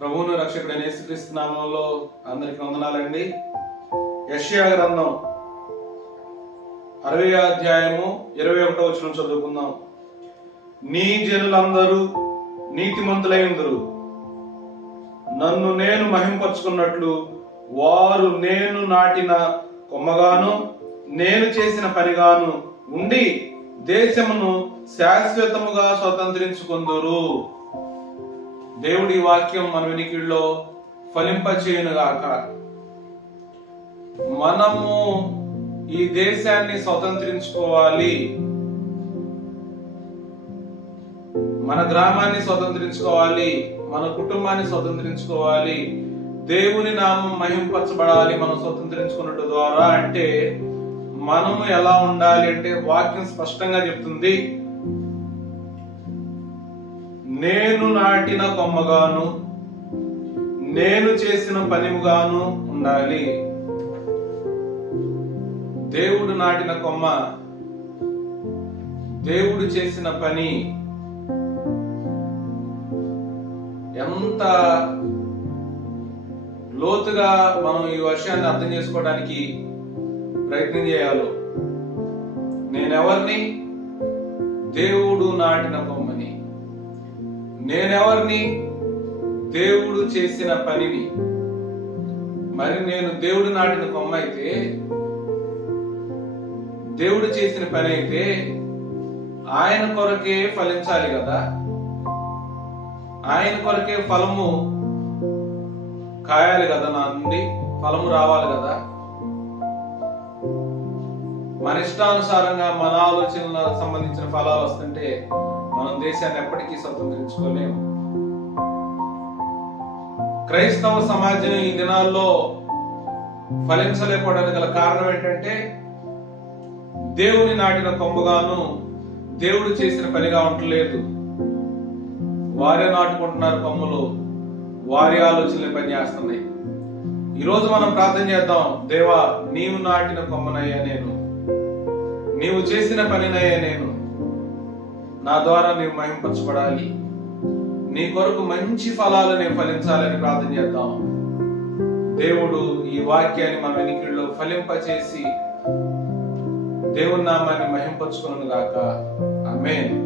ప్రభువును రక్షకుడైన యేసుక్రీస్తు నామములో అందరికి వందనాలండి. యెషయా గ్రంథం 60వ అధ్యాయము 21వ వచనం చదువుకుందాం. నీ జనులందరూ నీతిమంతులైందురు, నన్ను నేను మహింపరచుకున్నట్లు వారు నేను నాటిన కొమ్మగాను నేను చేసిన పనిగాను ఉండి దేశమును శాశ్వతముగా స్వతంత్రించుకొందురు. దేవుడి వాక్యం మన వినికిడిలో ఫలింపచేయునుగాక. మనము ఈ దేశాన్ని స్వతంత్రించుకోవాలి, మన గ్రామాన్ని స్వతంత్రించుకోవాలి, మన కుటుంబాన్ని స్వతంత్రించుకోవాలి, దేవుని నామం మహింపరచబడాలి. మనం స్వతంత్రించుకున్నట్టు ద్వారా అంటే మనము ఎలా ఉండాలి అంటే వాక్యం స్పష్టంగా చెప్తుంది, నేను నాటిన కొమ్మగాను నేను చేసిన పనిగాను ఉండాలి. దేవుడు నాటిన కొమ్మ, దేవుడు చేసిన పని ఎంత లోతుగా మనం ఈ విషయాన్ని అర్థం చేసుకోవడానికి ప్రయత్నం చేయాలో. నేనెవరిని? దేవుడు నాటిన కొమ్మని. నేనెవరిని? దేవుడు చేసిన పనిని. మరి నేను దేవుడు నాటిన కొమ్మ అయితే, దేవుడు చేసిన పని అయితే ఆయన కొరకే ఫలించాలి కదా, ఆయన కొరకే ఫలము కాయాలి కదా, నా నుండి ఫలము రావాలి కదా. మన ఇష్టానుసారంగా మన ఆలోచనలకు సంబంధించిన ఫలాలు వస్తుంటే మనం దేశాన్ని ఎప్పటికీ స్వతంత్రించుకోలేము. క్రైస్తవ సమాజం ఈ దినాల్లో ఫలించలేకపోవడానికి గల కారణం ఏంటంటే, దేవుని నాటిన కొమ్మగాను దేవుడు చేసిన పనిగా ఉండలేదు. వారే నాటుకుంటున్నారు కొమ్మలు, వారి ఆలోచనలు పనిచేస్తున్నాయి. ఈరోజు మనం ప్రార్థన చేద్దాం. దేవా, నీవు నాటిన కొమ్మనయ్యా నేను, నీవు చేసిన పనినయ్యా నేను, నా ద్వారా నీవు మహింపరచబడాలి, నీ కొరకు మంచి ఫలాలు నేను ఫలించాలని ప్రార్థన చేద్దాం. దేవుడు ఈ వాక్యాన్ని మన వెనికిడిలో ఫలింపచేసి దేవుని నామాన్ని మహింపరచుకొనుగాక. ఆమేన్.